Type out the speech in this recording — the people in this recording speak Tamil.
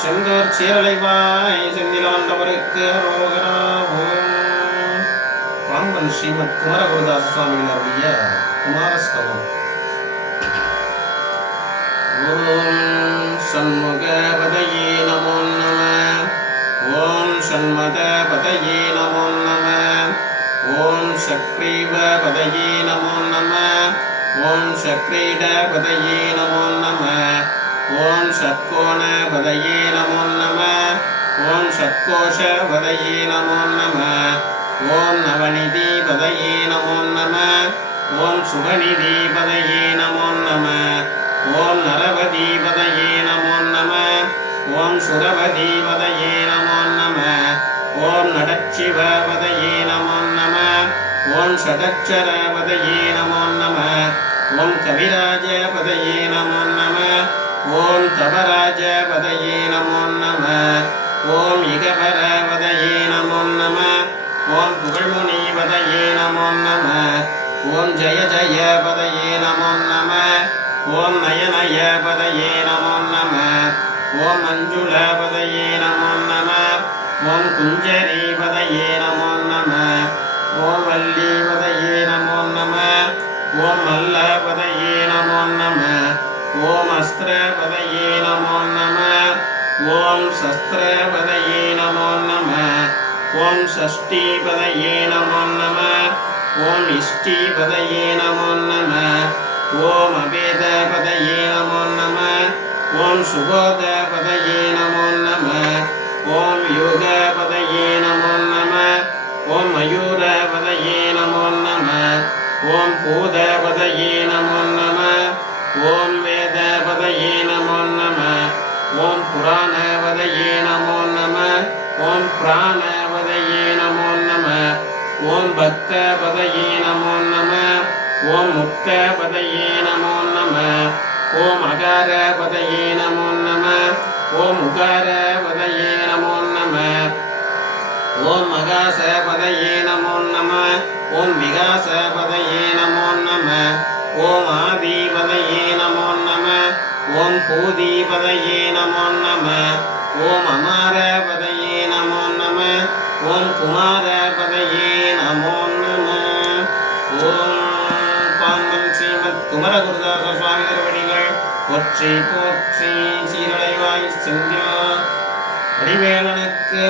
செந்தூர் சீரலைவாய் செந்தில் வந்தவருக்கு ரோகரா பாம்பன் ஸ்ரீமத் குமரகுருதாச சுவாமிகள் அருளிய குமாரஸ்தவம். ஓம் சண்முகபதயே நமோ நம. ஓம் சண்மதபதயே நமோ நம. ஓம் சக்ரீவபதயே நமோ நம. ஓம் சக்ரீடபதயே நமோ நம. ஓம் ஷட்கோணபதயே நமோ நம. ஓம் ஷட்கோஷபதயே நமோ நம. ஓம் நவநிதி பதையே நமோ நம. ஓம் சுபநிதி பதையே நமோ நம. ஓம் நரபதி பதையே நமோ நம. ஓம் சுரபதி பதையே நமோ நம. ஓம் நடச்சிவ பதையே நமோ நம. ஓம் ஷடக்ஷரபதயே நமோ நம. ஓம் கவிராஜ பதையே நமோ நம. நம ஓம் இகபரபதயே நமோ நம. ஓம் புகழ்முனிபதயே நமோ நம. ஓம் ஜய ஜய பதயே நமோ நம. ஓம் நயனய பதயே நமோ நம. ஓம் மஞ்சுள பதயே நமோ நம. ஓம் குஞ்சரி பதயே நமோ நம. ஓம் வள்ளி பதயே நமோ நம. ஓம் மல்ல பதயே நமோ நம ஓம் அஸ்திரபதையே நமோ நம. ஓம் சஸ்திரபதையே நமோ நம. ஓம் ஷஷ்டிபதையே நமோ நம. ஓம் இஷ்டிபதையே நமோ நம. ஓம் அபேதபதையே நமோ நம. ஓம் சுபோதபதையே நமோ நம. ஓம் யோக நமோ நம. ஓம் மயூரபதையே நமோ நம. ஓம் பூதபதையே நமோ நம. ஓம் வே பதயே நமோ நம ஓம் புராண பதயே நமோ நம ஓம் பிராண பதயே நமோ நம ஓம் பக்த பதயே நமோ நம ஓம் முக்த பதயே நமோ நம ஓம் அகார பதயே நமோ நம ஓம் உகார பதயே நமோ நம ஓம் மகாச பதயே நமோ நம ஓம் விகாச பதயே நமோ நம ஓம் ஆதி பூதீபதையே நமோ நம. ஓம் அமாரபதையே நமோ நம. ஓம் குமாரபதையே நமோ நம. ஓம் பாம்பன் ஸ்ரீமத் குமரகுருதாச சுவாமி திருவடிகள் போற்றி போற்றி சீரலைவாய் செந்திலா. அடிவேலனுக்கு